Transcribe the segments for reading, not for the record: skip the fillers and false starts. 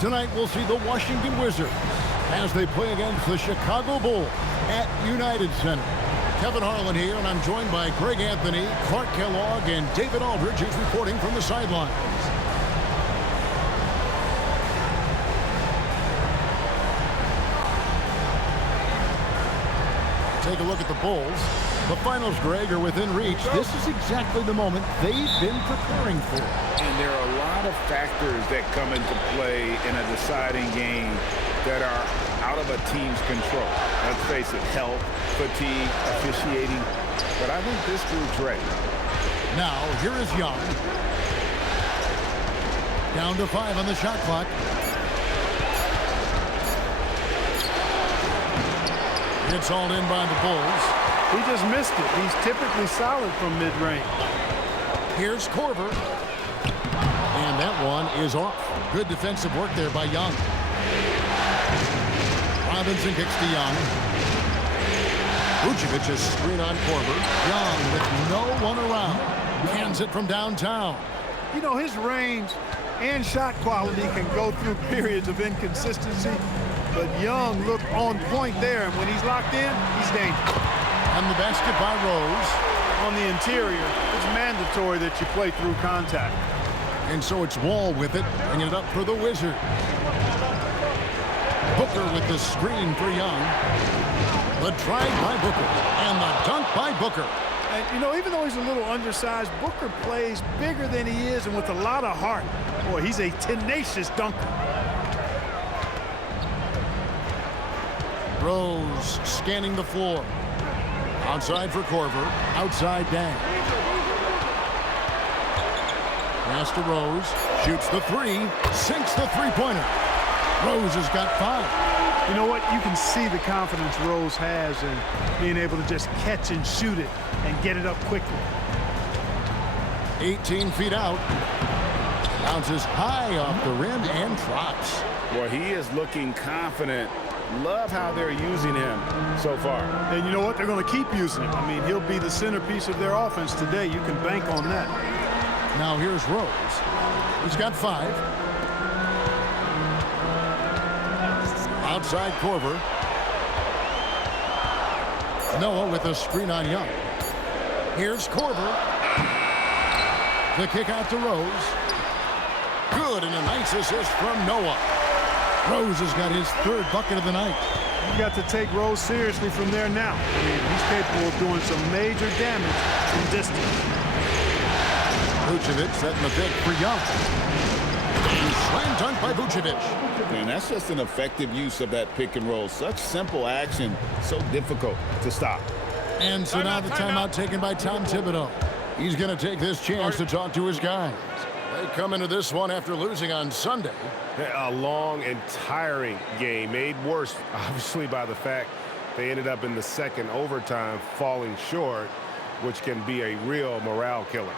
Tonight we'll see the Washington Wizards as they play against the Chicago Bulls at United Center. Kevin Harlan here, and I'm joined by Greg Anthony, Clark Kellogg, and David Aldridge, who's reporting from the sidelines. Take a look at the Bulls. The finals, Greg, are within reach. This is exactly the moment they've been preparing for. And there are a lot of factors that come into play in a deciding game that are out of a team's control. Let's face it, health, fatigue, officiating. But I think this group's ready. Now, here is Young. Down to 5 on the shot clock. It's hauled in by the Bulls. He just missed it. He's typically solid from mid-range. Here's Korver. And that one is off. Good defensive work there by Young. Robinson kicks to Young. Vucevic's screen on Korver. Young with no one around. Hands it from downtown. You know, his range and shot quality can go through periods of inconsistency, but Young looked on point there, and when he's locked in, he's dangerous. And the basket by Rose. On the interior, it's mandatory that you play through contact. And so it's Wall with it, bringing it up for the Wizards. Booker with the screen for Young. The drive by Booker, and the dunk by Booker. And, you know, even though he's a little undersized, Booker plays bigger than he is and with a lot of heart. Boy, he's a tenacious dunker. Rose scanning the floor. Outside for Korver. Outside Dang. Pass to Rose. Shoots the three. Sinks the three-pointer. Rose has got 5. You know what? You can see the confidence Rose has in being able to just catch and shoot it and get it up quickly. 18 feet out. Bounces high off the rim and drops. Boy, he is looking confident. Love how they're using him so far. And you know what? They're going to keep using him. I mean, he'll be the centerpiece of their offense today. You can bank on that. Now here's Rose. He's got 5. Outside Korver. Noah with a screen on Young. Here's Korver. The kick out to Rose. Good, and a nice assist from Noah. Rose has got his 3rd bucket of the night. You got to take Rose seriously from there now. I mean, he's capable of doing some major damage from distance. Vucevic setting the pick for Young. Slam dunk by Vucevic. And that's just an effective use of that pick and roll. Such simple action, so difficult to stop. And so now the timeout taken by Tom Thibodeau. He's going to take this chance to talk to his guys. They come into this one after losing on Sunday. A long and tiring game, made worse, obviously, by the fact they ended up in the second overtime falling short, which can be a real morale killer.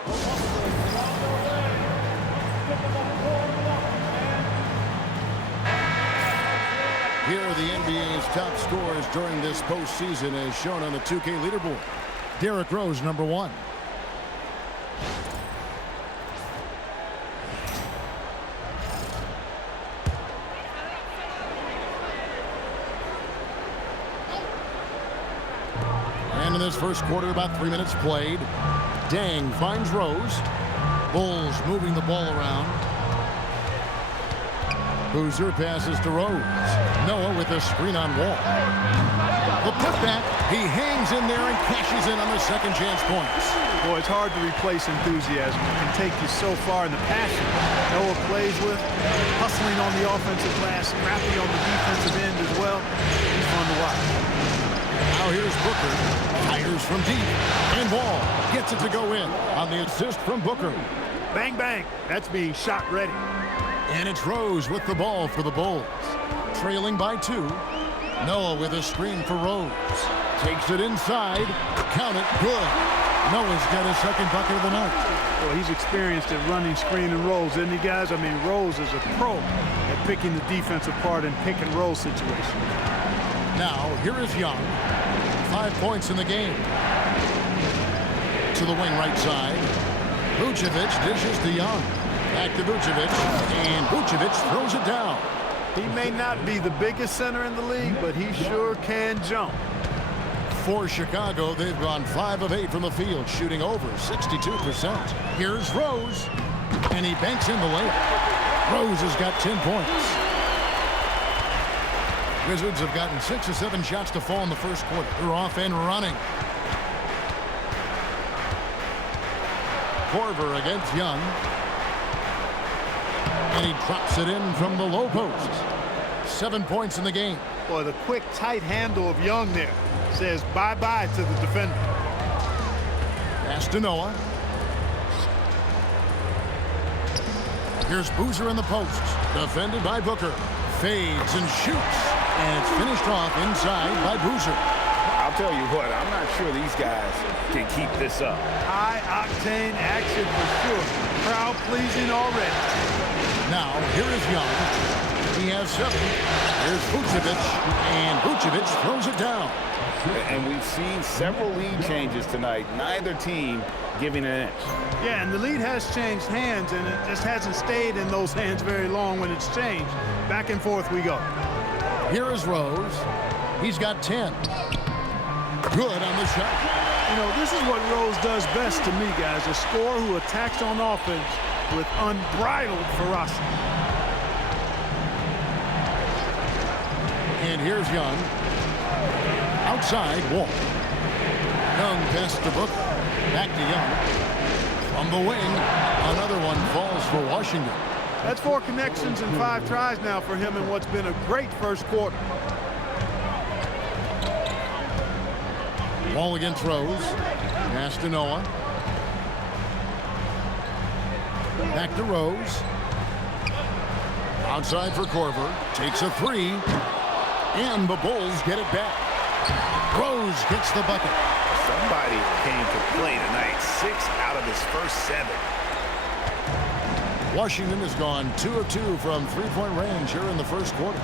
Here are the NBA's top scorers during this postseason as shown on the 2K leaderboard. Derrick Rose, number 1. And in this first quarter, about 3 minutes played. Dang finds Rose. Bulls moving the ball around. Boozer passes to Rose. Noah with a screen on Wall. The putback. He hangs in there and cashes in on the second chance points. Boy, it's hard to replace enthusiasm. It can take you so far in the passion Noah plays with. Hustling on the offensive glass, scrappy on the defensive end as well. He's fun to watch. Now here's Booker. Fires from deep. And Wall gets it to go in on the assist from Booker. Bang, bang. That's being shot ready. And it's Rose with the ball for the Bulls. Trailing by 2. Noah with a screen for Rose. Takes it inside. Count it. Good. Noah's got his second bucket of the night. Well, he's experienced at running screen and rolls, isn't he, guys? I mean, Rose is a pro at picking the defense apart in pick and roll situations. Now, here is Young. 5 points in the game. To the wing right side. Vucevic dishes to Young. Back to Vucevic, and Vucevic throws it down. He may not be the biggest center in the league, but he sure can jump. For Chicago, they've gone 5 of 8 from the field, shooting over 62%. Here's Rose, and he banks in the layup. Rose has got 10 points. Wizards have gotten 6 or 7 shots to fall in the first quarter. They're off and running. Korver against Young. And he drops it in from the low post. 7 points in the game. Boy, the quick, tight handle of Young there says bye-bye to the defender. Pass to Noah. Here's Boozer in the post. Defended by Booker. Fades and shoots. And it's finished off inside by Boozer. I'll tell you what, I'm not sure these guys can keep this up. High-octane action for sure. Crowd-pleasing already. Now, here is Young. He has 7. Here's Vucevic, and Vucevic throws it down. And we've seen several lead changes tonight. Neither team giving an inch. Yeah, and the lead has changed hands, and it just hasn't stayed in those hands very long when it's changed. Back and forth we go. Here is Rose. He's got 10. Good on the shot. You know, this is what Rose does best to me, guys. A scorer who attacks on offense with unbridled ferocity. And here's Young. Outside, Wall. Young passes to Booker. Back to Young. From the wing, another one falls for Washington. That's 4 connections and 5 tries now for him in what's been a great first quarter. Wall against Rose. Pass to Noah. Back to Rose. Outside for Korver. Takes a 3. And the Bulls get it back. Rose gets the bucket. Somebody came to play tonight. 6 out of his first 7. Washington has gone 2 of 2 from three-point range here in the first quarter.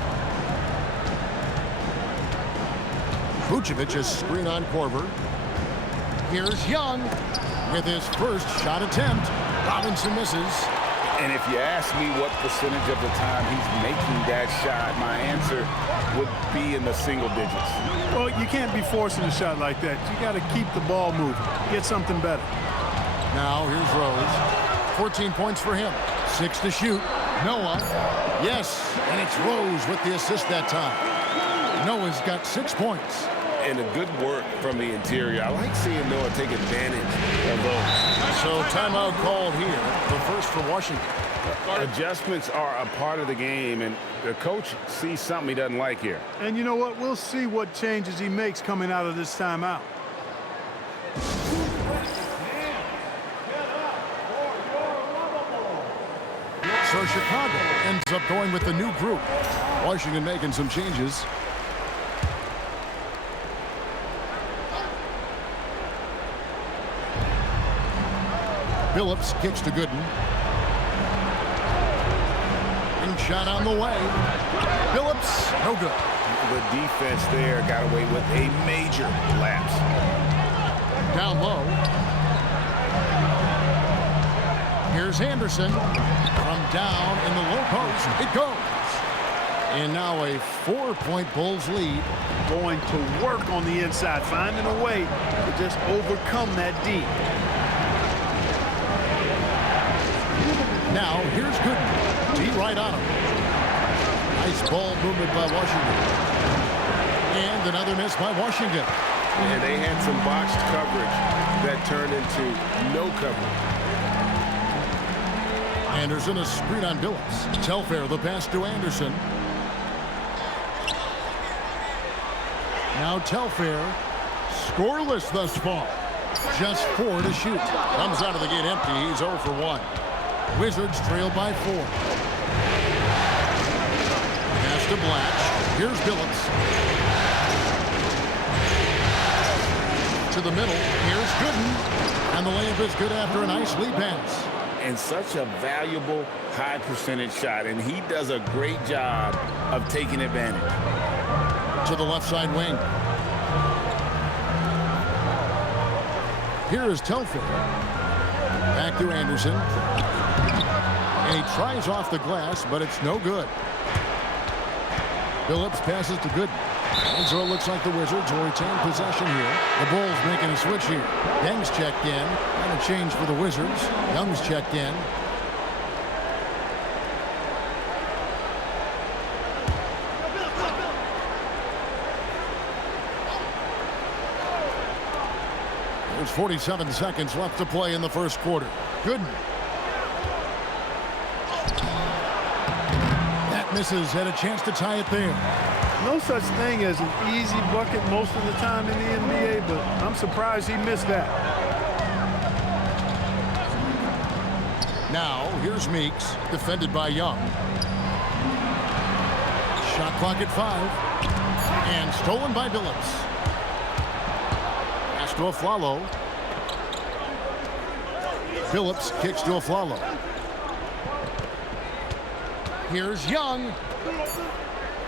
Vucevic is screen on Korver. Here's Young with his first shot attempt. Robinson misses. And if you ask me what percentage of the time he's making that shot, my answer would be in the single digits. Well, you can't be forcing a shot like that. You got to keep the ball moving. Get something better. Now here's Rose. 14 points for him. 6 to shoot. Noah. Yes, and it's Rose with the assist that time. Noah's got 6 points. And a good work from the interior. I like seeing Noah take advantage of those. So timeout called here. The first for Washington. Adjustments are a part of the game, and the coach sees something he doesn't like here. And you know what? We'll see what changes he makes coming out of this timeout. So Chicago ends up going with the new group. Washington making some changes. Phillips kicks to Gooden. And shot on the way. Phillips, no good. The defense there got away with a major lapse. Down low. Here's Anderson. From down in the low post. It goes. And now a 4-point Bulls lead. Going to work on the inside, finding a way to just overcome that D. Now, here's Gooden. D right on him. Nice ball movement by Washington. And another miss by Washington. And they had some botched coverage that turned into no coverage. Anderson, a screen on Billups. Telfair, the pass to Anderson. Now Telfair, scoreless thus far. Just 4 to shoot. Comes out of the gate empty. He's 0 for 1. Wizards trail by 4. Pass to Blatch. Here's Billups. To the middle. Here's Gooden. And the layup is good after a nice lead pass. And such a valuable high percentage shot. And he does a great job of taking advantage. To the left side wing. Here is Telfair. Back to Anderson. And he tries off the glass, but it's no good. Phillips passes to Gooden. And so it looks like the Wizards will retain possession here. The Bulls making a switch here. Young's checked in. And a change for the Wizards. Young's checked in. There's 47 seconds left to play in the first quarter. Gooden. That misses. Had a chance to tie it there. No such thing as an easy bucket most of the time in the NBA, but I'm surprised he missed that. Now, here's Meeks, defended by Young. Shot clock at 5. And stolen by Phillips. Pass to Aflalo. Phillips kicks to Aflalo. Here's Young.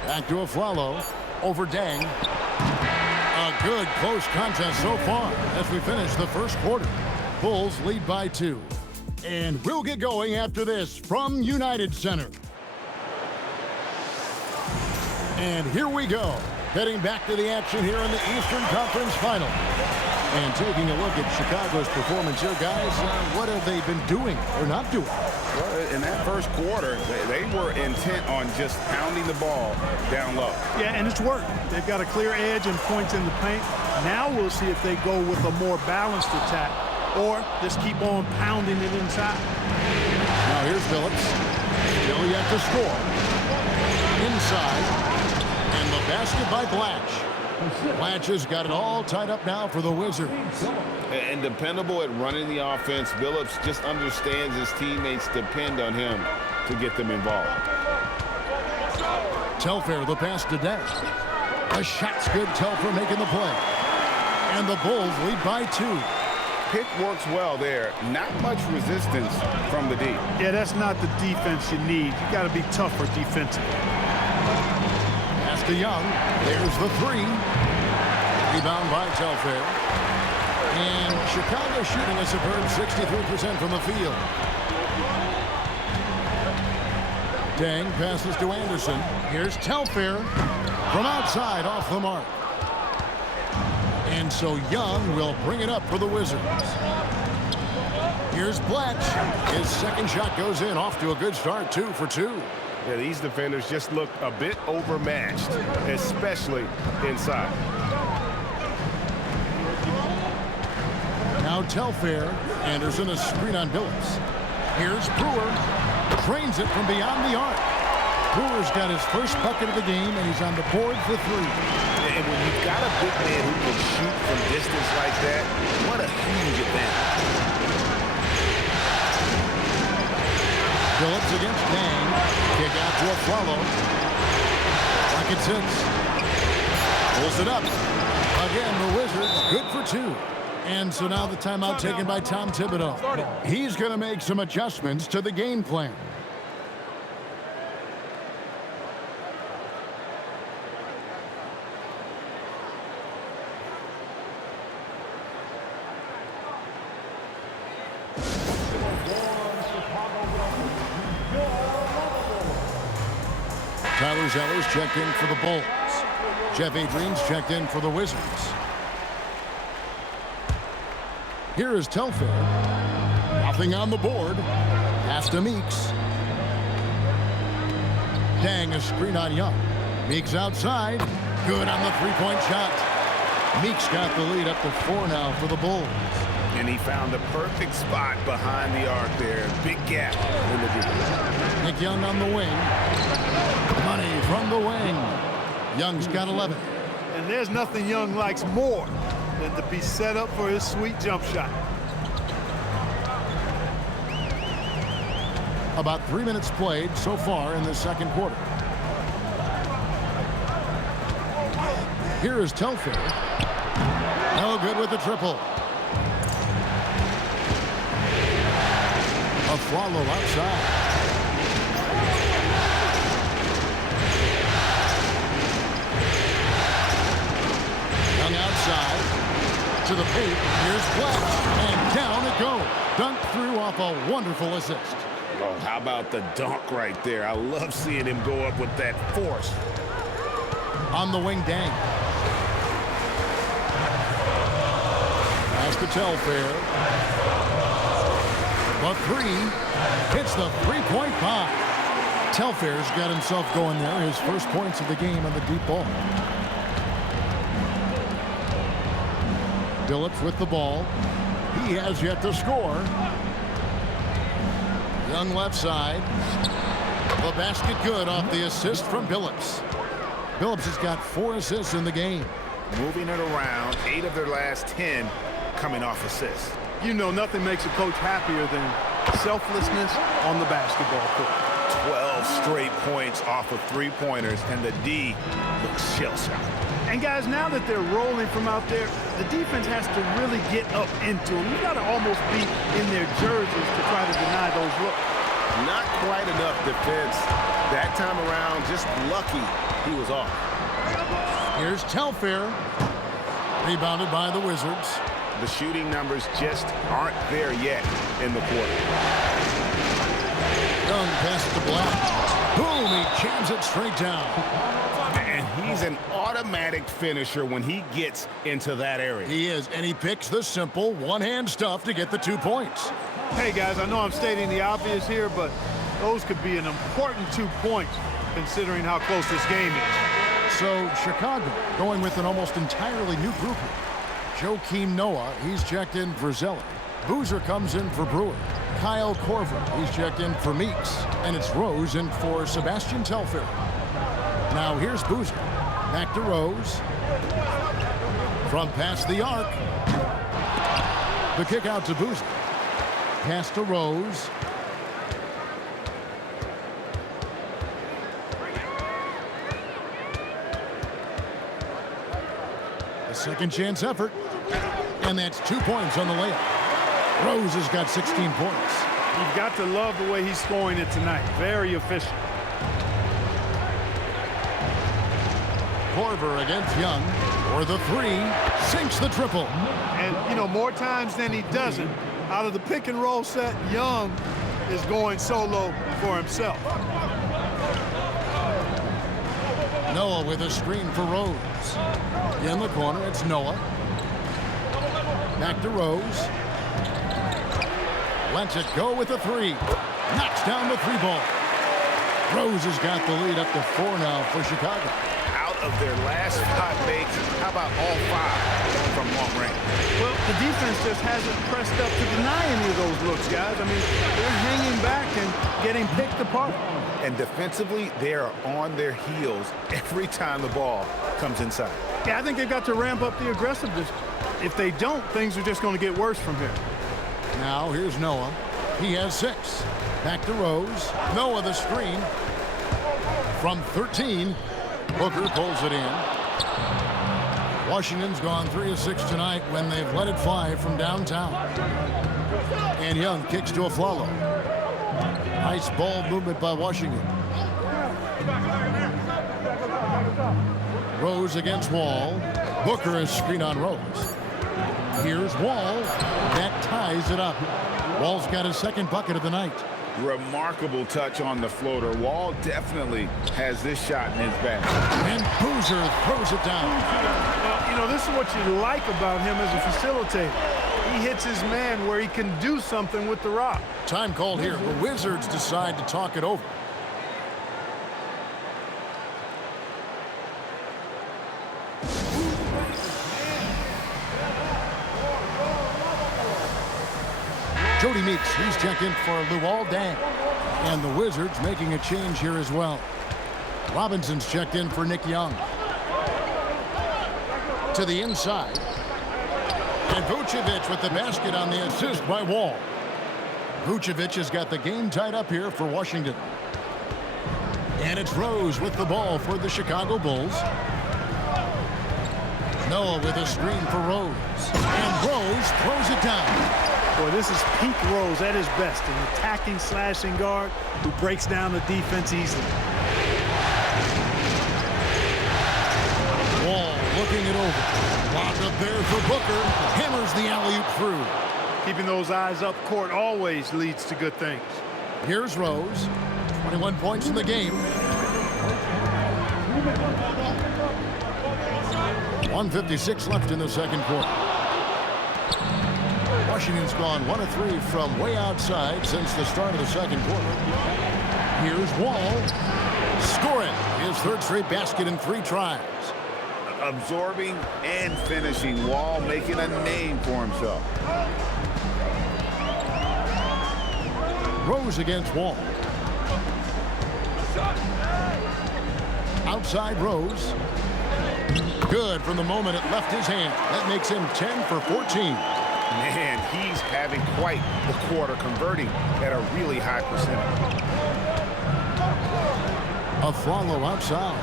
Back to Aflalo. Over Dang. A good close contest so far as we finish the first quarter. Bulls lead by 2. And we'll get going after this from United Center. And here we go. Heading back to the action here in the Eastern Conference Final. And taking a look at Chicago's performance here, guys, what have they been doing or not doing? Well, in that first quarter, they were intent on just pounding the ball down low. Yeah, and it's worked. They've got a clear edge and points in the paint. Now we'll see if they go with a more balanced attack or just keep on pounding it inside. Now here's Phillips. Still yet to score. Inside. And the basket by Blatch. Blatch has got it all tied up now for the Wizards. And dependable at running the offense. Phillips just understands his teammates depend on him to get them involved. Telfair, the pass to Deng. The shot's good. Telfair making the play. And the Bulls lead by 2. Pick works well there. Not much resistance from the D. Yeah, that's not the defense you need. You got to be tougher defensively. Pass to Young. There's the 3. Rebound by Telfair. And Chicago shooting a superb 63% from the field. Deng passes to Anderson. Here's Telfair from outside off the mark. And so Young will bring it up for the Wizards. Here's Blatch. His second shot goes in, off to a good start, 2 for 2. Yeah, these defenders just look a bit overmatched, especially inside. Now Telfair. Anderson a screen on Phillips. Here's Brewer. Trains it from beyond the arc. Brewer's got his first bucket of the game, and he's on the board for 3. And when you've got a big man who can shoot from distance like that, what a huge advantage. Phillips against Dang. Kick out to Aflalo. Clock at 6. Pulls it up. Again, the Wizards good for 2. And so now the timeout taken by Tom Thibodeau. He's going to make some adjustments to the game plan. Tyler Zeller's checked in for the Bulls. Jeff Adrian's checked in for the Wizards. Here is Telfair. Nothing on the board. Pass to Meeks. Dang, a screen on Young. Meeks outside. Good on the three-point shot. Meeks got the lead up to 4 now for the Bulls. And he found the perfect spot behind the arc there. Big gap in the defense. Nick Young on the wing. Money from the wing. Young's got 11. And there's nothing Young likes more than to be set up for his sweet jump shot. About 3 minutes played so far in the second quarter. Here is Telfair. No good with the triple. Aflalo outside. Young outside. To the paint. Here's Blatch. And down it goes. Dunked through off a wonderful assist. Oh, how about the dunk right there? I love seeing him go up with that force. On the wing, Dang. Pass to Telfair. The three hits the three-point bomb. Telfair's got himself going there. His first points of the game on the deep ball. Billups with the ball. He has yet to score. Young left side. The basket good off the assist from Billups. Billups has got 4 assists in the game. Moving it around, 8 of their last 10 coming off assists. You know, nothing makes a coach happier than selflessness on the basketball court. 12 straight points off of three-pointers, and the D looks shell-shocked. And guys, now that they're rolling from out there, the defense has to really get up into them. You got to almost be in their jerseys to try to deny those looks. Not quite enough defense that time around. Just lucky he was off. Here's Telfair. Rebounded by the Wizards. The shooting numbers just aren't there yet in the quarter. Young passes to Black. Boom, he jams it straight down. And he's an automatic finisher when he gets into that area. He is, and he picks the simple one-hand stuff to get the 2 points. Hey, guys, I know I'm stating the obvious here, but those could be an important 2 points considering how close this game is. So Chicago going with an almost entirely new group. Joakim Noah, he's checked in for Zeller. Boozer comes in for Brewer. Kyle Korver, he's checked in for Meeks. And it's Rose in for Sebastian Telfair. Now here's Boozer. Back to Rose. From past the arc. The kick out to Boozer. Pass to Rose. A second chance effort. And that's 2 points on the layup. Rose has got 16 points. You've got to love the way he's scoring it tonight. Very efficient. Korver against Young. For the three. Sinks the triple. And, you know, more times than he doesn't, out of the pick and roll set, Young is going solo for himself. Noah with a screen for Rose. In the corner, it's Noah. Back to Rose. Lets it go with a three. Knocks down the 3 ball. Rose has got the lead up to 4 now for Chicago. Out of their last 5 makes, how about all 5 from long range? Well, the defense just hasn't pressed up to deny any of those looks, guys. I mean, they're hanging back and getting picked apart. And defensively, they are on their heels every time the ball comes inside. Yeah, I think they've got to ramp up the aggressiveness. If they don't, things are just going to get worse from here. Now here's Noah. He has 6. Back to Rose. Noah the screen. From 13. Booker pulls it in. Washington's gone 3 of 6 tonight when they've let it fly from downtown. And Young kicks to a Flalo. Nice ball movement by Washington. Rose against Wall. Booker is screen on Rose. Here's Wall. That ties it up. Wall's got his 2nd bucket of the night. Remarkable touch on the floater. Wall definitely has this shot in his bag. And Boozer throws it down. Well, you know, this is what you like about him as a facilitator. He hits his man where he can do something with the rock. Time called here. The Wizards decide to talk it over. Jody Meeks, he's checked in for Luol Deng. And the Wizards making a change here as well. Robinson's checked in for Nick Young. To the inside. And Vucevic with the basket on the assist by Wall. Vucevic has got the game tied up here for Washington. And it's Rose with the ball for the Chicago Bulls. Noah with a screen for Rose. And Rose throws it down. Boy, this is peak Rose at his best, an attacking, slashing guard who breaks down the defense easily. Wall looking it over. Locked up there for Booker. Hammers the alley-oop through. Keeping those eyes up court always leads to good things. Here's Rose. 21 points in the game. 1:56 left in the second quarter. Washington's gone 1 of 3 from way outside since the start of the second quarter. Here's Wall. Scoring his third straight basket in 3 tries. Absorbing and finishing. Wall making a name for himself. Rose against Wall. Outside Rose. Good from the moment it left his hand. That makes him 10 for 14. Man, he's having quite the quarter, converting at a really high percentage. A follow outside.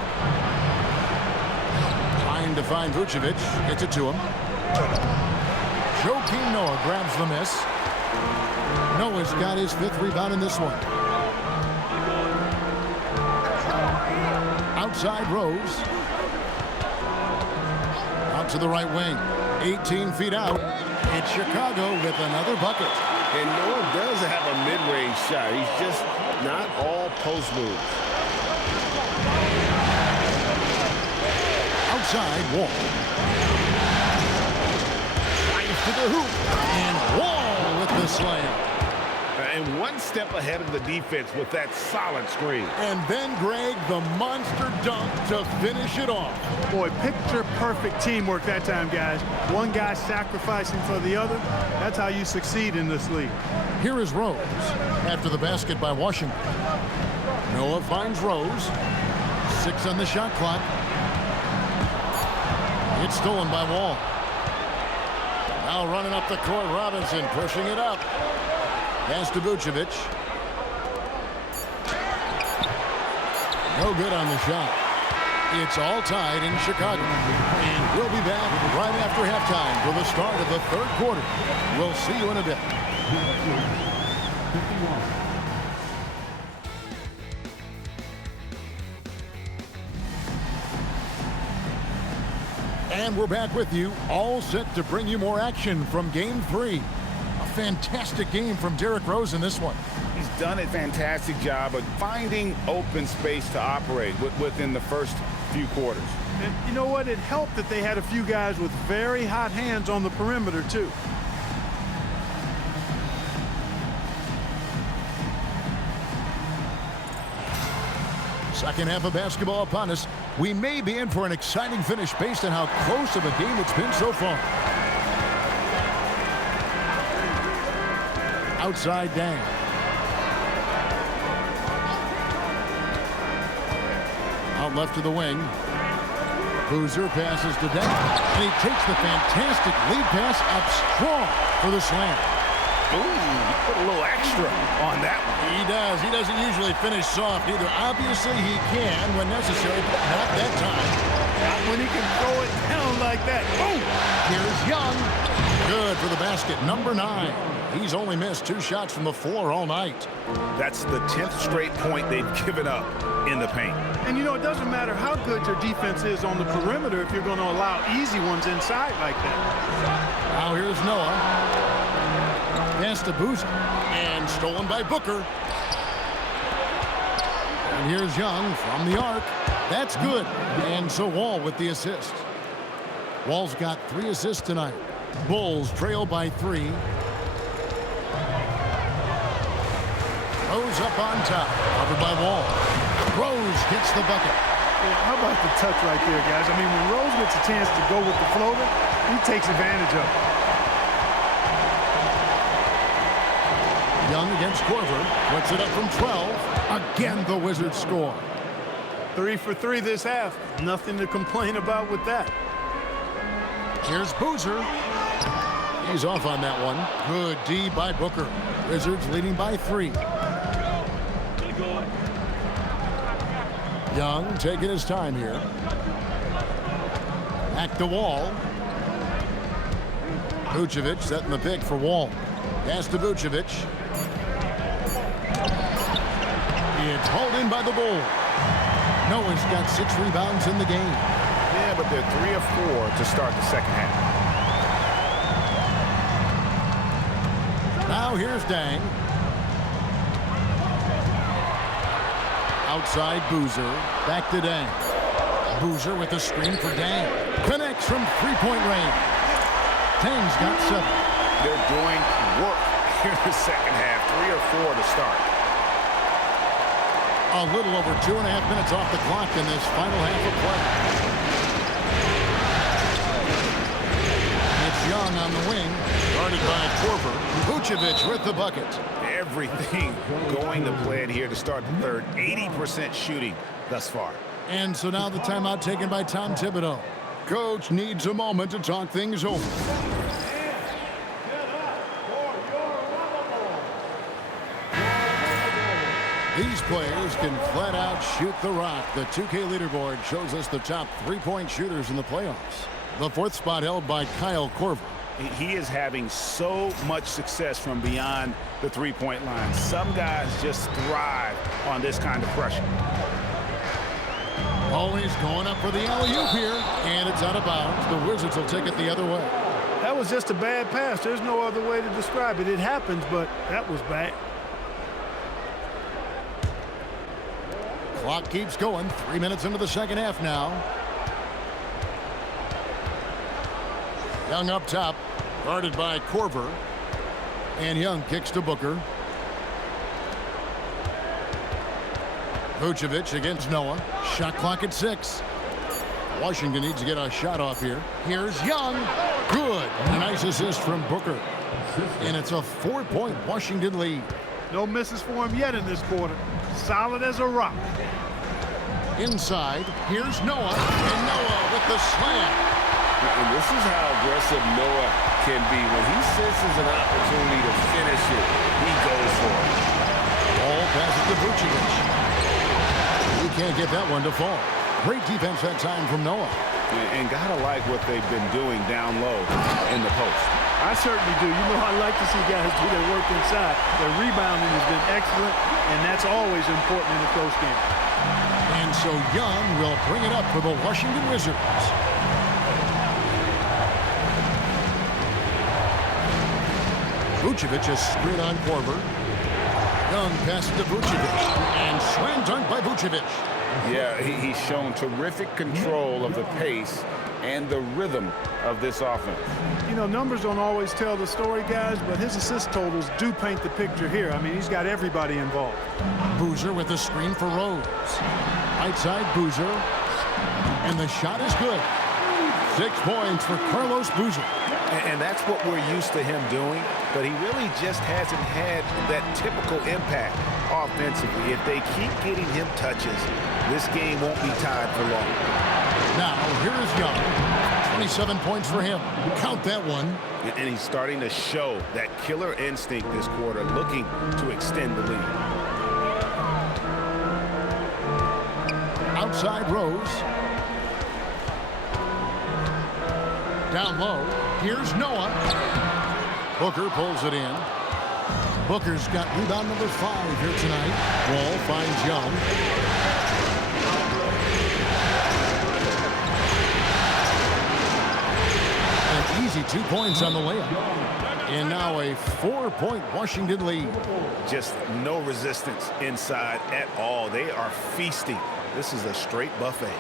Trying to find Vucevic. Gets it to him. Joakim Noah grabs the miss. Noah's got his 5th rebound in this one. Outside Rose. Out to the right wing. 18 feet out. It's Chicago with another bucket. And Noah does have a mid-range shot. He's just not all post moves. Outside Wall. Drives to the hoop. And Wall with the slam. And one step ahead of the defense with that solid screen. And then Greg, the monster dunk to finish it off. Boy, picture-perfect teamwork that time, guys. One guy sacrificing for the other. That's how you succeed in this league. Here is Rose after the basket by Washington. Noah finds Rose. 6 on the shot clock. It's stolen by Wall. Now running up the court, Robinson pushing it up. Pass to Vucevic. No good on the shot. It's all tied in Chicago. And we'll be back right after halftime for the start of the third quarter. We'll see you in a bit. And we're back with you, all set to bring you more action from Game 3. A fantastic game from Derrick Rose in this one. He's done a fantastic job of finding open space to operate within the first few quarters. And you know what? It helped that they had a few guys with very hot hands on the perimeter, too. Second half of basketball upon us. We may be in for an exciting finish based on how close of a game it's been so far. Outside Dang. Out left to the wing. Boozer passes to Dang. And he takes the fantastic lead pass up strong for the slam. Ooh, he put a little extra on that one. He does. He doesn't usually finish soft either. Obviously, he can when necessary, but not that time. Not when he can throw it down like that. Boom! Here's Young. Good for the basket. Number 9. He's only missed 2 shots from the floor all night. That's the 10th straight point they've given up in the paint. And, you know, it doesn't matter how good your defense is on the perimeter if you're going to allow easy ones inside like that. Now here's Noah. Pass to Boozer. And stolen by Booker. And here's Young from the arc. That's good. And so Wall with the assist. Wall's got 3 assists tonight. Bulls trail by 3. Rose up on top. Covered by Wall. Rose gets the bucket. Yeah, how about the touch right there, guys? I mean, when Rose gets a chance to go with the floater, he takes advantage of it. Young against Korver. Puts it up from 12. Again, the Wizards score. 3 for 3 this half. Nothing to complain about with that. Here's Boozer. He's off on that one. Good D by Booker. Wizards leading by 3. Young taking his time here. Back to Wall. Vucevic setting the pick for Wall. Pass to Vucevic. It's hauled in by the Bulls. Noah's got 6 rebounds in the game. Yeah, but they're 3 of 4 to start the second half. Now here's Dang. Outside Boozer. Back to Dang. Boozer with a screen for Dang. Connects from three-point range. Dang's got 7. They're doing work here in the second half. 3 or 4 to start. A little over 2.5 minutes off the clock in this final half of play. It's Young on the wing, guarded by Korver. Vucevic with the bucket. Everything going to plan here to start the third. 80% shooting thus far. And so now the timeout taken by Tom Thibodeau. Coach needs a moment to talk things over. These players can flat out shoot the rock. The 2K leaderboard shows us the top three-point shooters in the playoffs. The 4th spot held by Kyle Korver. He is having so much success from beyond the three-point line. Some guys just thrive on this kind of pressure. Always going up for the alley-oop here, and it's out of bounds. The Wizards will take it the other way. That was just a bad pass. There's no other way to describe it. It happens, but that was bad. Clock keeps going. 3 minutes into the second half now. Young up top, guarded by Korver. And Young kicks to Booker. Vucevic against Noah. Shot clock at 6. Washington needs to get a shot off here. Here's Young. Good. A nice assist from Booker. And it's a 4-point Washington lead. No misses for him yet in this quarter. Solid as a rock. Inside, here's Noah. And Noah with the slam. And this is how aggressive Noah can be. When he senses an opportunity to finish it, he goes for it. Ball passes to Vucevic. He can't get that one to fall. Great defense that time from Noah. And gotta like what they've been doing down low in the post. I certainly do. You know, I like to see guys do their work inside. Their rebounding has been excellent, and that's always important in a close game. And so Young will bring it up for the Washington Wizards. Vucevic is screen on Korver. Young passes to Vucevic. And slam dunk by Vucevic. Yeah, he's shown terrific control of the pace and the rhythm of this offense. You know, numbers don't always tell the story, guys, but his assist totals do paint the picture here. I mean, he's got everybody involved. Boozer with the screen for Rose. Right side, Boozer. And the shot is good. 6 points for Carlos Boozer. And that's what we're used to him doing, but he really just hasn't had that typical impact offensively. If they keep getting him touches, this game won't be tied for long. Now, here's Young. 27 points for him. Count that one. And he's starting to show that killer instinct this quarter, looking to extend the lead. Outside Rose. Down low. Here's Noah. Booker pulls it in. Booker's got rebound number 5 here tonight. Wall finds Young. An easy 2 points on the layup. And now a 4-point Washington lead. Just no resistance inside at all. They are feasting. This is a straight buffet.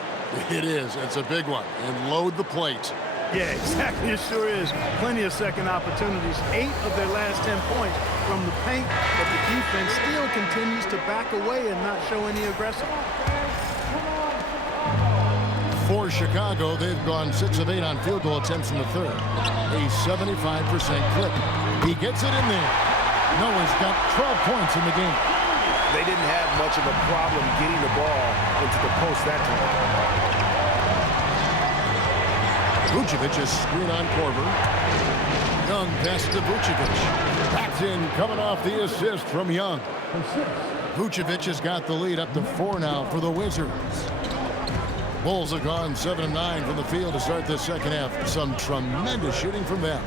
It is. It's a big one. And load the plate. Yeah, exactly. It sure is. Plenty of second opportunities. 8 of their last 10 points from the paint, but the defense still continues to back away and not show any aggression. For Chicago, they've gone 6 of 8 on field goal attempts in the third. A 75% clip. He gets it in there. Noah's got 12 points in the game. They didn't have much of a problem getting the ball into the post that time. Vucevic is screen on Korver. Young passes to Vucevic. Backed in, coming off the assist from Young. Vucevic has got the lead up to 4 now for the Wizards. Bulls have gone 7 of 9 from the field to start the second half. Some tremendous shooting from them.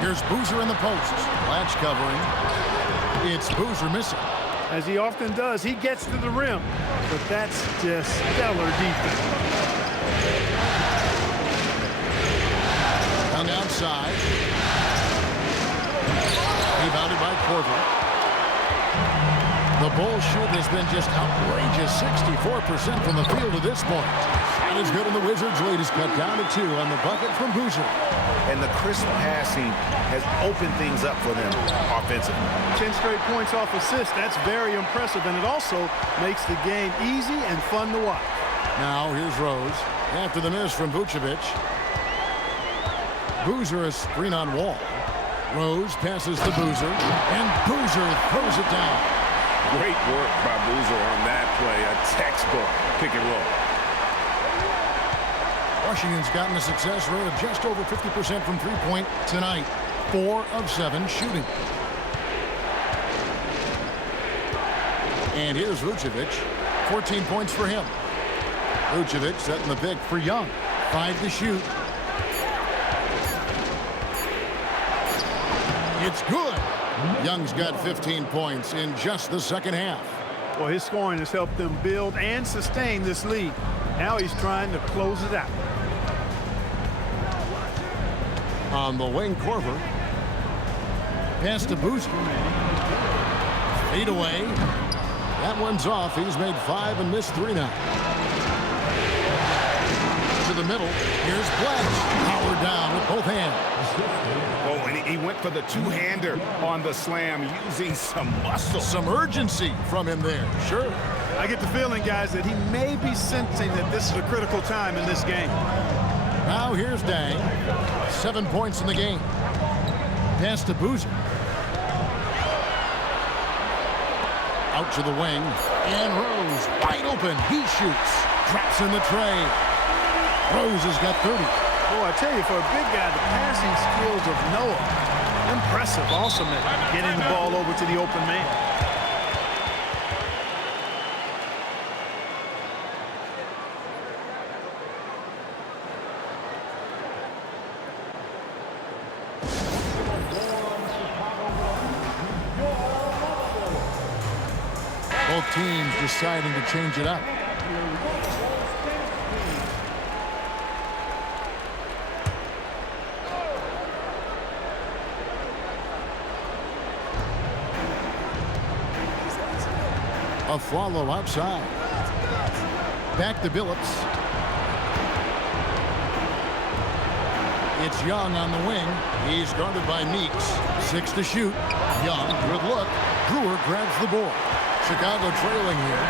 Here's Boozer in the post. Latch covering. It's Boozer missing. As he often does, he gets to the rim, but that's just stellar defense. Young outside. Rebounded by Korver. The Bulls shoot has been just outrageous, 64% from the field to this point. That is good, and the Wizards' lead is cut down to 2 on the bucket from Boozer. And the crisp passing has opened things up for them offensively. 10 straight points off assists. That's very impressive, and it also makes the game easy and fun to watch. Now here's Rose after the miss from Vucevic. Boozer a screen on Wall. Rose passes to Boozer, and Boozer throws it down. Great work by Boozer on that play. A textbook pick and roll. Washington's gotten a success rate of just over 50% from three-point tonight. 4 of 7 shooting. And here's Vucevic. 14 points for him. Vucevic setting the pick for Young. 5 to shoot. It's good. Young's got 15 points in just the second half. Well, his scoring has helped them build and sustain this lead. Now he's trying to close it out. On the wing, Korver. Pass to Boozer. Fade away. That one's off. He's made 5 and missed 3 now. To the middle. Here's Bledge. Power down with both hands. Oh, and he went for the two-hander on the slam, using some muscle. Some urgency from him there. Sure. I get the feeling, guys, that he may be sensing that this is a critical time in this game. Now here's Dang. 7 points in the game. Pass to Boozer. Out to the wing. And Rose wide open. He shoots. Drops in the tray. Rose has got 30. Boy, I tell you, for a big guy, the passing skills of Noah, impressive. Awesome at getting the ball over to the open man. Both teams deciding to change it up. A follow outside. Back to Billups. It's Young on the wing. He's guarded by Meeks. 6 to shoot. Young, good look. Brewer grabs the board. Chicago trailing here.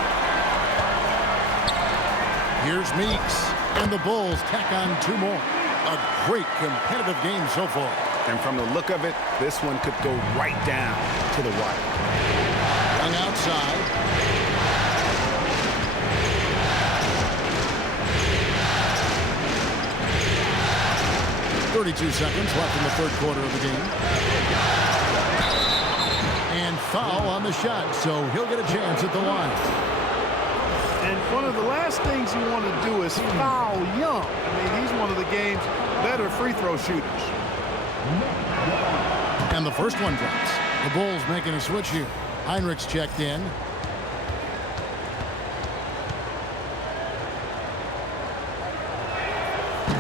Here's Meeks. And the Bulls tack on 2 more. A great competitive game so far. And from the look of it, this one could go right down to the wire. Young outside. 32 seconds left in the third quarter of the game. And foul on the shot, so he'll get a chance at the line. And one of the last things you want to do is foul Young. I mean, he's one of the game's better free throw shooters. And the first one drops. The Bulls making a switch here. Heinrich's checked in.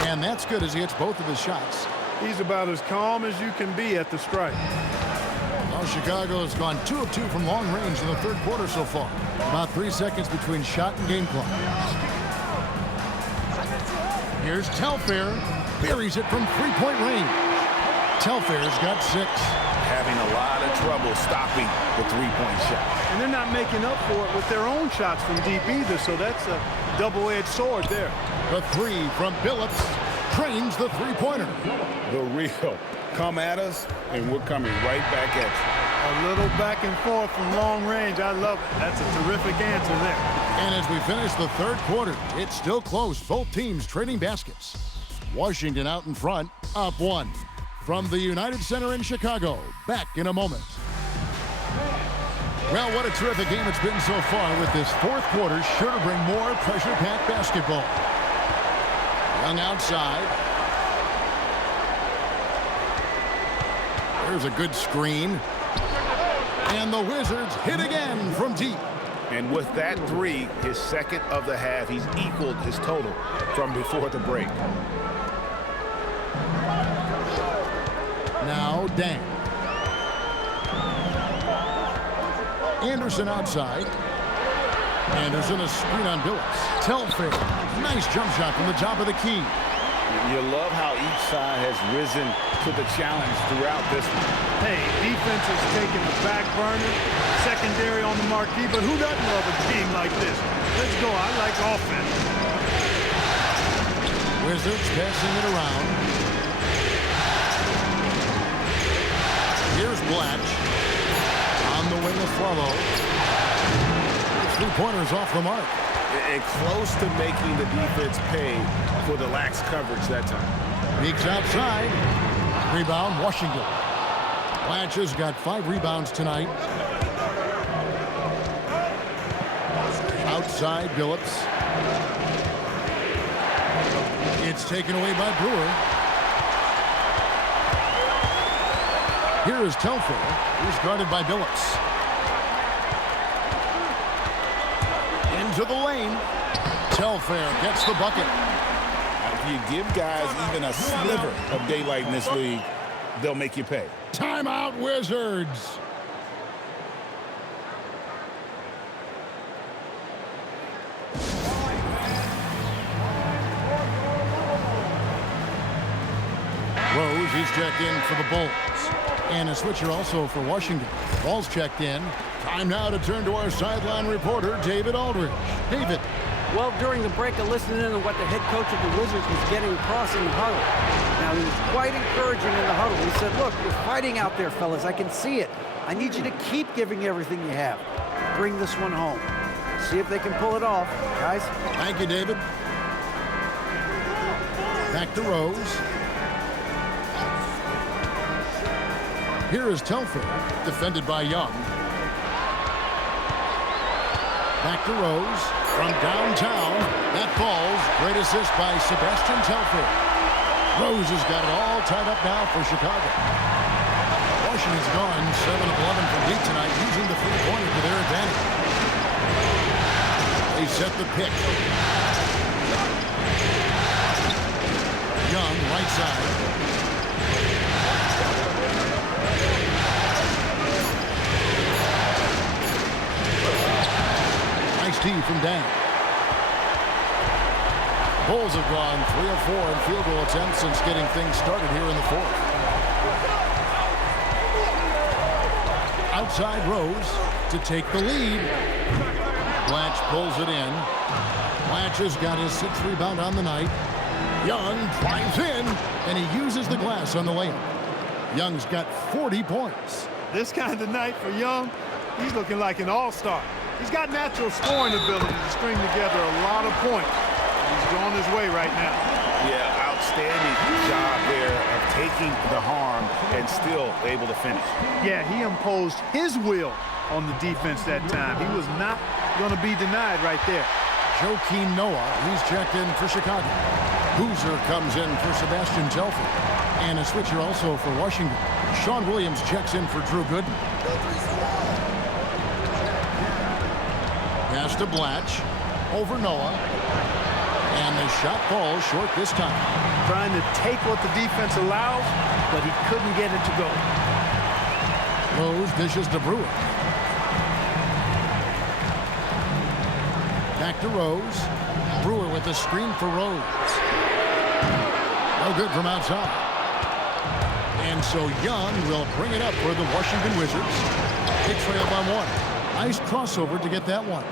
And that's good as he hits both of his shots. He's about as calm as you can be at the strike. Well, Chicago has gone 2 of 2 from long range in the third quarter so far. About 3 seconds between shot and game clock. Here's Telfair. Buries it from three-point range. Telfair's got 6. Having a lot of trouble stopping the three-point shot. And they're not making up for it with their own shots from deep either, so that's a double-edged sword there. The 3 from Billups trains the three-pointer. The real. Come at us, and we're coming right back at you. A little back and forth from long range. I love it. That's a terrific answer there. And as we finish the third quarter, it's still close. Both teams trading baskets. Washington out in front, up 1. From the United Center in Chicago, back in a moment. Well, what a terrific game it's been so far, with this fourth quarter sure to bring more pressure-packed basketball. Young outside. There's a good screen. And the Wizards hit again from deep. And with that 3, his second of the half, he's equaled his total from before the break. Now Dang. Anderson outside. Anderson a screen on Billups. Telfair. Nice jump shot from the top of the key. You love how each side has risen to the challenge throughout this one. Hey, defense is taking the back burner, secondary on the marquee, but who doesn't love a game like this? Let's go. I like offense. Wizards passing it around. Here's Blatch. On the wing of Flalo. 3-pointers off the mark. And close to making the defense pay for the lax coverage that time. Peeks outside. Rebound, Washington. Blatch has got 5 rebounds tonight. Outside, Billups. It's taken away by Brewer. Here is Telfair. He's guarded by Billups. Into the lane. Telfair gets the bucket. If you give guys even a sliver of daylight in this league, they'll make you pay. Timeout, Wizards. Rose, he's checked in for the Bulls. And a switcher also for Washington. Ball's checked in. Time now to turn to our sideline reporter, David Aldridge. David. Well, during the break, I listened in on what the head coach of the Wizards was getting across in the huddle. Now, he was quite encouraging in the huddle. He said, look, you're fighting out there, fellas. I can see it. I need you to keep giving everything you have. Bring this one home. See if they can pull it off, guys. Thank you, David. Back to Rose. Here is Telfair, defended by Young. Back to Rose. From downtown, that falls. Great assist by Sebastian Telfair. Rose has got it all tied up now for Chicago. Washington's gone 7 of 11 from deep tonight, using the 3-pointer to their advantage. They set the pick. Young, right side. Nice tee from Dan. Bulls have gone 3 of 4 in field goal attempts since getting things started here in the fourth. Outside Rose to take the lead. Blatch pulls it in. Blatch has got his 6th rebound on the night. Young drives in, and he uses the glass on the layup. Young's got 40 points. This kind of night for Young, he's looking like an all-star. He's got natural scoring ability to string together a lot of points. He's on his way right now. Yeah, outstanding job there of taking the harm and still able to finish. Yeah, he imposed his will on the defense that time. He was not going to be denied right there. Joakim Noah, he's checked in for Chicago. Boozer comes in for Sebastian Telfair. And a switcher also for Washington. Sean Williams checks in for Drew Gooden. Pass to Blatch. Over Noah. And the shot falls short this time. Trying to take what the defense allows, but he couldn't get it to go. Rose dishes to Brewer. Back to Rose. Brewer with the screen for Rose. No good from outside. And so Young will bring it up for the Washington Wizards. They trail by 1. Nice crossover to get that one.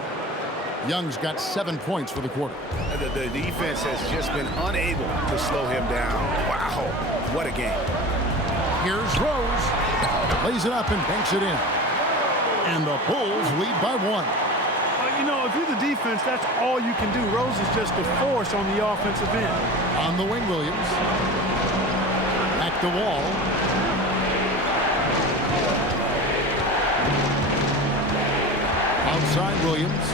Young's got 7 points for the quarter. The defense has just been unable to slow him down. Wow, what a game. Here's Rose. Lays it up and banks it in. And the Bulls lead by 1. You know, if you're the defense, that's all you can do. Rose is just a force on the offensive end. On the wing, Williams. Back to Wall. Outside Williams.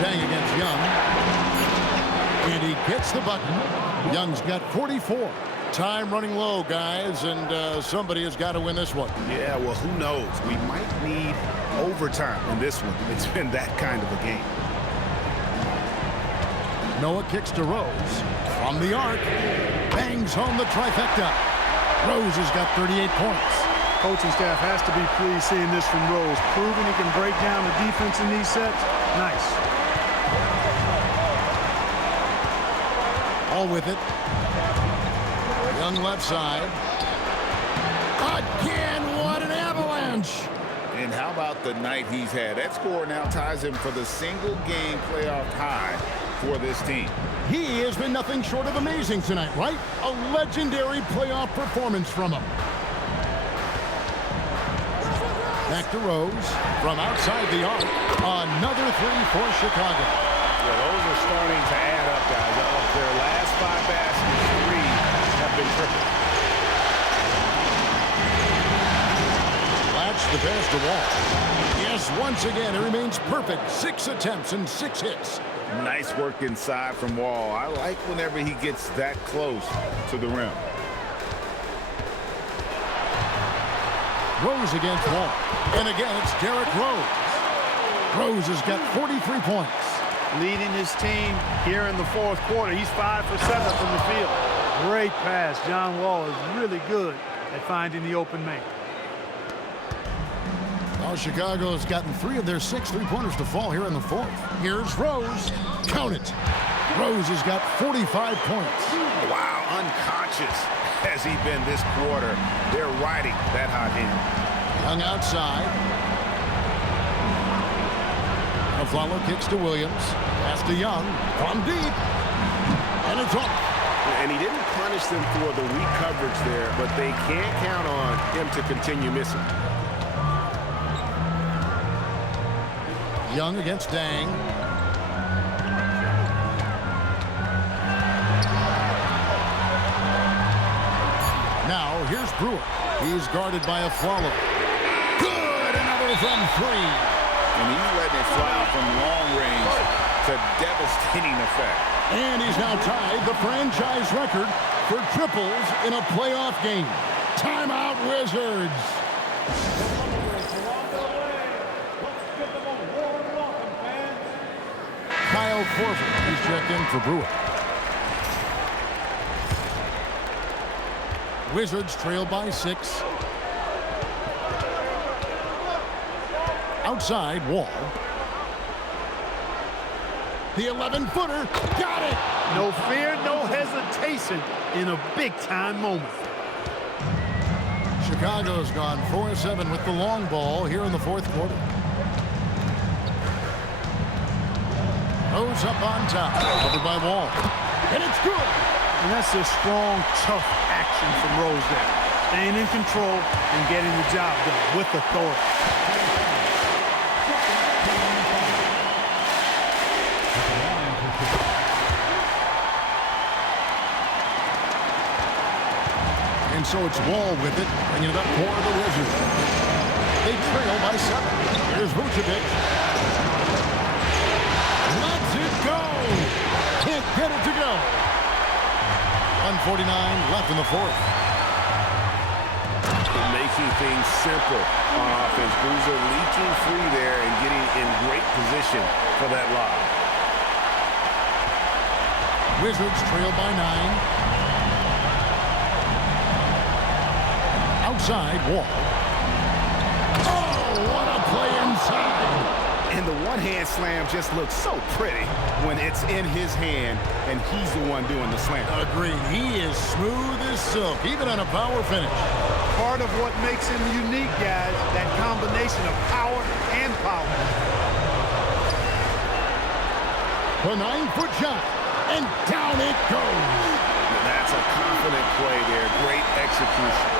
Dang against Young. And he gets the button. Young's got 44. Time running low, guys, and somebody has got to win this one. Yeah, well, who knows? We might need overtime in this one. It's been that kind of a game. Noah kicks to Rose. From the arc. Bangs home the trifecta. Rose has got 38 points. Coaching staff has to be pleased seeing this from Rose. Proving he can break down the defense in these sets. Nice. All with it. Young left side. Again, what an avalanche! And how about the night he's had? That score now ties him for the single-game playoff high for this team. He has been nothing short of amazing tonight, right? A legendary playoff performance from him. Back to Rose from outside the arc. Another three for Chicago. Yeah, those are starting to add up, guys. Of their last 5 baskets, 3 have been triple. Latch the pass to Wall. Yes, once again, it remains perfect. 6 attempts and 6 hits. Nice work inside from Wall. I like whenever he gets that close to the rim. Rose against Wall. And again, it's Derrick Rose. Rose has got 43 points. Leading his team here in the fourth quarter. He's 5 for 7 from the field. Great pass. John Wall is really good at finding the open man. Well, Chicago has gotten 3 of their 6 three-pointers to fall here in the fourth. Here's Rose. Count it. Rose has got 45 points. Wow, unconscious has he been this quarter. They're riding that hot hand. Young outside. Aflalo kicks to Williams. Pass to Young. From deep. And it's off. And he didn't punish them for the weak coverage there, but they can't count on him to continue missing. Young against Dang. Now, here's Brewer. He's guarded by Aflalo. Good! Another from 3. And he's letting it fly from long range to devastating effect. And he's now tied the franchise record for triples in a playoff game. Timeout, Wizards. Kyle Korver, he's checked in for Brewer. Wizards trail by 6. Outside, Wall. The 11-footer, got it! No fear, no hesitation in a big-time moment. Chicago's gone 4-7 with the long ball here in the fourth quarter. Rose up on top, covered by Wall. And it's good! And that's a strong, tough action from Rose there. Staying in control and getting the job done with authority. And so it's Wall with it, bringing it up for the Wizards. They trail by 7. Here's Vucevic. Lets it go! Can't get it to go. 1:49 left in the fourth. Making things simple on offense. Boozer leaking free there and getting in great position for that lob. Wizards trail by 9. Outside, Wall. Oh, what a play inside! And the one-hand slam just looks so pretty when it's in his hand and he's the one doing the slam. Agreed. He is smooth as silk, even on a power finish. Part of what makes him unique, guys, that combination of power and power. The 9-foot shot, and down it goes. That's a confident play there. Great execution.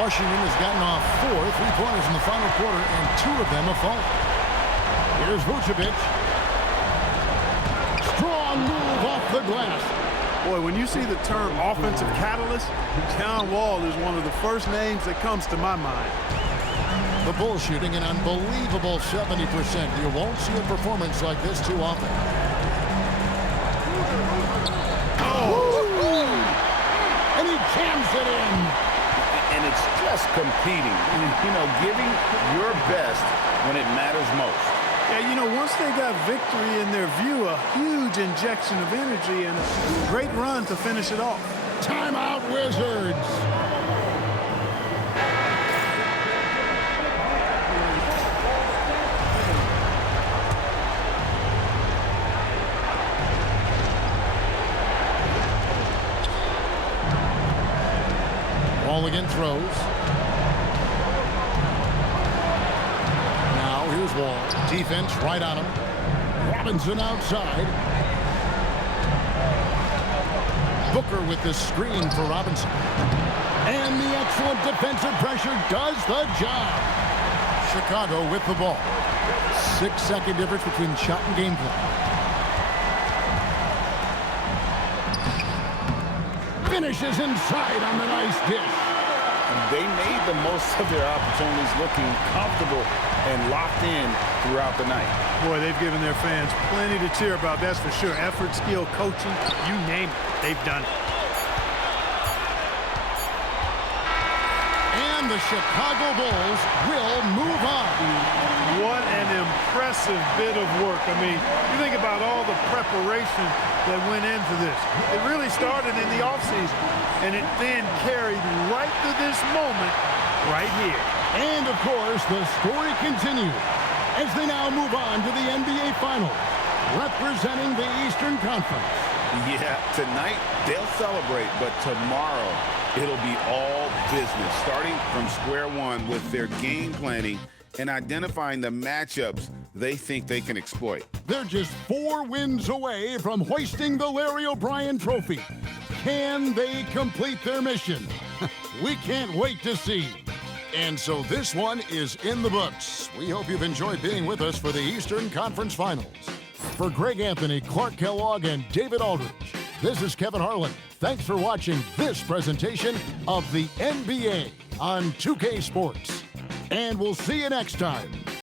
Washington has gotten off 4 three-pointers in the final quarter, and 2 of them have fallen. Here's Vucevic. Strong move off the glass. Boy, when you see the term offensive catalyst, John Wall is one of the first names that comes to my mind. The Bulls shooting an unbelievable 70%. You won't see a performance like this too often. Oh! And he jams it in. And it's just competing, you know, giving your best when it matters most. Yeah, you know, once they got victory in their view, a huge injection of energy and a great run to finish it off. Timeout, Wizards. Milligan throws. Now here's Wall. Defense right on him. Robinson outside. Booker with the screen for Robinson. And the excellent defensive pressure does the job. Chicago with the ball. 6-second difference between shot and game play. Finishes inside on the nice dish. They made the most of their opportunities, looking comfortable and locked in throughout the night. Boy, they've given their fans plenty to cheer about, that's for sure. Effort, skill, coaching, you name it, they've done it. And the Chicago Bulls will move on. What an impressive bit of work. I mean, you think about all the preparation that went into this. It really started in the offseason, and it then carried right to this moment right here. And, of course, the story continues as they now move on to the NBA Finals, representing the Eastern Conference. Yeah, tonight they'll celebrate, but tomorrow it'll be all business, starting from square one with their game planning and identifying the matchups they think they can exploit. They're just 4 wins away from hoisting the Larry O'Brien Trophy. Can they complete their mission? We can't wait to see. And so this one is in the books. We hope you've enjoyed being with us for the Eastern Conference Finals. For Greg Anthony, Clark Kellogg, and David Aldridge, this is Kevin Harlan. Thanks for watching this presentation of the NBA on 2K Sports. And we'll see you next time.